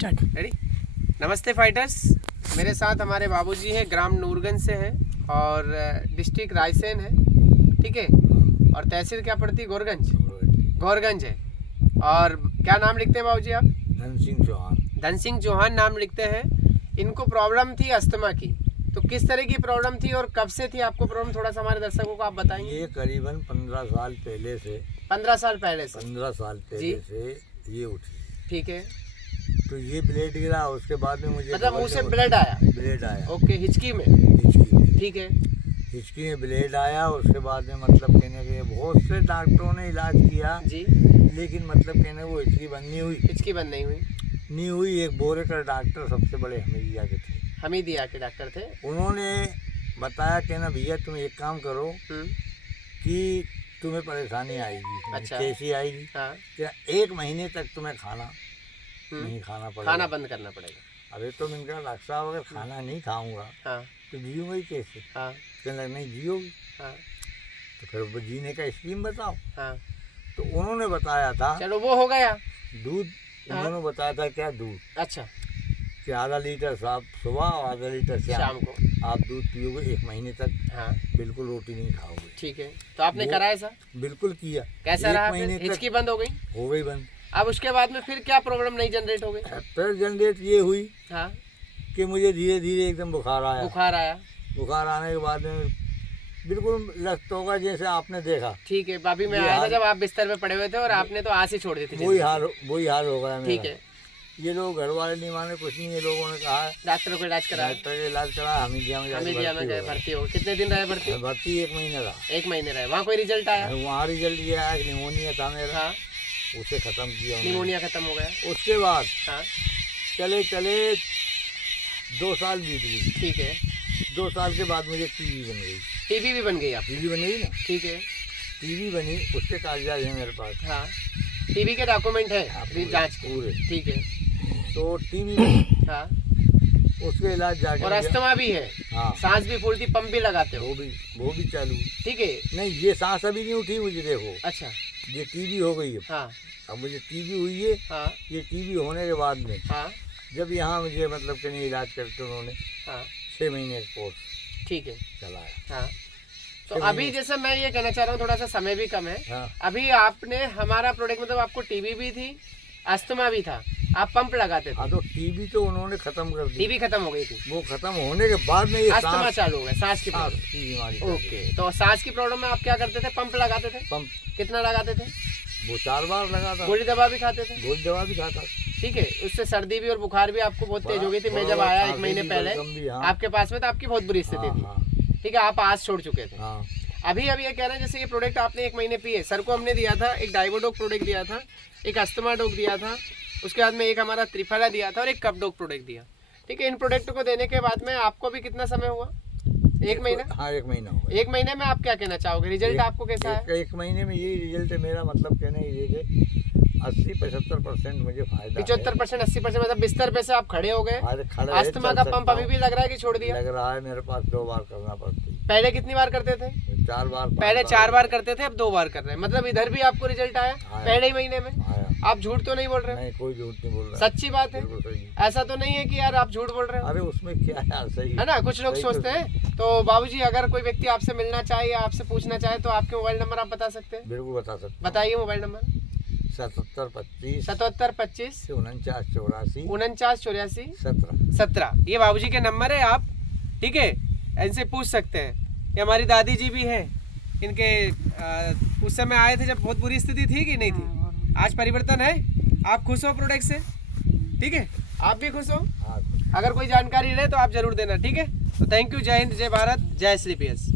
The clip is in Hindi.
स्टार्ट। रेडी। नमस्ते फाइटर्स, मेरे साथ हमारे बाबूजी हैं, ग्राम नूरगंज से हैं और डिस्ट्रिक्ट रायसेन है, ठीक है। और तहसील क्या पड़ती है? गौरगंज है। और क्या नाम लिखते हैं बाबूजी आप? धन सिंह चौहान। धन सिंह चौहान नाम लिखते हैं। इनको प्रॉब्लम थी अस्थमा की, तो किस तरह की प्रॉब्लम थी और कब से थी आपको प्रॉब्लम, थोड़ा सा हमारे दर्शकों को आप बताएंगे। ये करीबन 15 साल पहले से 15 साल पहले से 15 साल पहले से ये उठी। ठीक है। तो ये ब्लेड गिरा, उसके बाद में मुझे मतलब मुंह से ब्लड आया? ब्लेड आया। ओके, हिचकी में? हिचकी में। ठीक है। हिचकी में ब्लेड आया। उसके बाद में मतलब कहने के बहुत से डॉक्टरों ने इलाज किया जी, लेकिन मतलब कहने वो हिचकी बंद नहीं हुई। हिचकी बंद नहीं हुई। एक बोरेकर डॉक्टर सबसे बड़े हमीदिया के थे, हमीदिया के डॉक्टर थे। उन्होंने बताया कि ना भैया तुम एक काम करो कि तुम्हें परेशानी आएगी। अच्छा। कैसी आएगी? हाँ। क्या 1 महीने तक तुम्हें खाना नहीं खाना पड़ेगा। खाना बंद करना पड़ेगा। अरे तो मैंने कहा डॉक्टर साहब अगर खाना नहीं खाऊंगा हाँ। तो जीऊंगा ही कैसे? हाँ। कहने लगे नहीं जियोगी। हाँ। तो फिर वो जीने का स्कीम बताओ। हाँ। तो उन्होंने बताया था चलो वो हो गया। दूध। हाँ। उन्होंने बताया था क्या दूध, अच्छा। कि आधा लीटर साहब सुबह और आधा लीटर शाम को आप दूध पियोगे 1 महीने तक। हाँ। बिल्कुल रोटी नहीं खाओगे। ठीक है, तो आपने वो- कराया सर? बिल्कुल किया। कैसा 1 रहा? महीने फिर तक हिचकी बंद हो गई? हो गई बंद। अब उसके बाद में फिर क्या प्रॉब्लम नहीं जनरेट हो गई? फिर जनरेट ये हुई हाँ। कि मुझे धीरे धीरे एकदम बुखार आया। बुखार आया। बुखार आने के बाद में बिल्कुल लगता होगा जैसे आपने देखा। ठीक है, भाभी मैं ये आया था हाल- जब आप बिस्तर पे पड़े हुए थे और आपने तो आस ही छोड़ दी थी। वही हाल हो गया मेरा। ठीक है। ये लोग घर वाले नहीं माने, कुछ नहीं। ये लोगों ने कहा डॉक्टर को इलाज कराया? डॉक्टर का इलाज करा, हमीदिया में जाके हमीदिया में गए, भर्ती हो? कितने दिन रहे भर्ती? भर्ती 1 महीने रहा। 1 महीने रहे। वहाँ कोई रिजल्ट आया? वहाँ रिजल्ट ये आया कि निमोनिया था मेरा। हाँ। उसे खत्म किया उन्होंने। निमोनिया खत्म हो गया। उसके बाद हाँ। चले चले 2 साल बीत गई। ठीक है। 2 साल के बाद मुझे टीबी बन गई। टीबी भी बन गई आप? टीबी बन गई ना। ठीक है। टीबी बनी, उसके कागजात हैं मेरे पास। हाँ, टीबी के डॉक्यूमेंट है पूरे- जांच के? पूरे। ठीक है। तो टीबी बनी, हाँ। उसके इलाज जाके और अस्थमा भी है? हाँ, सांस भी फूलती, पंप भी लगाते हो? वो भी चालू। ठीक है। नहीं, ये सांस अभी नहीं उठी मुझे। देखो, अच्छा। ये टीबी हो गई है। हाँ। अब मुझे टीबी हुई है। हाँ। ये टीबी होने के बाद में हाँ। जब यहाँ मुझे मतलब कि नहीं इलाज करके उन्होंने हाँ। 6 महीने का कोर्स ठीक है। चलाया। हाँ। तो 6 अभी महीने। जैसे मैं ये कहना चाह रहा हूँ, थोड़ा सा समय भी कम है। हाँ। अभी आपने हमारा प्रोडक्ट, मतलब आपको टीबी भी थी, अस्थमा भी था, आप पंप लगाते थे। हाँ, तो टीबी तो उन्होंने खत्म कर दी। टीबी खत्म हो गई थी, वो खत्म होने के बाद में ये अस्थमा सांस चालू हो गया, सांस की सांस प्रॉब्लम। की बीमारी चालू ओके, तो सांस की प्रॉब्लम में आप क्या करते थे? पंप लगाते थे? पंप कितना लगाते थे? वो 4 बार लगा था। गोली दवा भी खाते थे? गोली दवा भी खाता। ठीक है। उससे सर्दी भी और बुखार भी आपको बहुत तेज हो गई थी। मैं बड़ा जब आया 1 खांसी महीने भी, पहले बलगम भी, हाँ। आपके पास में, तो आपकी बहुत बुरी स्थिति हाँ, थी। हाँ, ठीक है, आप आस छोड़ चुके थे। हाँ। अभी ये कह रहे हैं जैसे ये प्रोडक्ट आपने 1 महीने पिए, सर को हमने दिया था, एक डाइवोडोक प्रोडक्ट दिया था, एक अस्थमा डोक दिया था, उसके बाद में एक हमारा त्रिफला दिया था और एक कप डोक प्रोडक्ट दिया। ठीक है। इन प्रोडक्ट को देने के बाद में आपको भी कितना समय हुआ? 1 महीना? हाँ, 1 महीना हो गया। 1 महीने में आप क्या कहना चाहोगे? रिजल्ट आपको कैसा है? 1 महीने में यही रिजल्ट है मेरा। मतलब कहने ये कि 80-75% मुझे फायदा है। 75%, 80%? मतलब बिस्तर पे से आप खड़े हो गए? आज खड़ा है, अस्थमा चल का सकता पंप अभी हूँ। भी लग रहा है कि छोड़ दिया? लग रहा है मेरे पास 2 बार करना पड़ती। पहले कितनी बार करते थे? 4 बार। 5 पहले 4 बार करते थे, अब 2 बार कर रहे हैं। मतलब इधर भी आपको रिजल्ट आया आया। पहले ही महीने में? आया। आप झूठ तो नहीं बोल रहे? नहीं, कोई झूठ नहीं बोल रहा। सच्ची बात है? बिल्कुल सही है। ऐसा तो नहीं है कि यार आप झूठ बोल रहे हो? अरे उसमें क्या है यार, सही है ना, कुछ लोग सही तो सोचते हैं। तो बाबूजी, अगर कोई व्यक्ति आपसे मिलना चाहे या आपसे पूछना चाहे तो आपके मोबाइल नंबर आप बता सकते हैं? बिल्कुल बता सकता हूँ। बताइए मोबाइल नंबर। 7725 7725 4984 4984 17। 17। ये बाबूजी के नंबर है। आप ठीक है, इनसे पूछ सकते हैं। ये हमारी दादी जी भी है, इनके उस समय आए थे जब बहुत बुरी स्थिति थी कि नहीं थी? आज परिवर्तन है। आप खुश हो प्रोडक्ट से? ठीक है, आप भी खुश हो? हाँ। अगर कोई जानकारी रहे तो आप जरूर देना। ठीक है, तो थैंक यू। जय हिंद, जय भारत, जय श्री पीएस।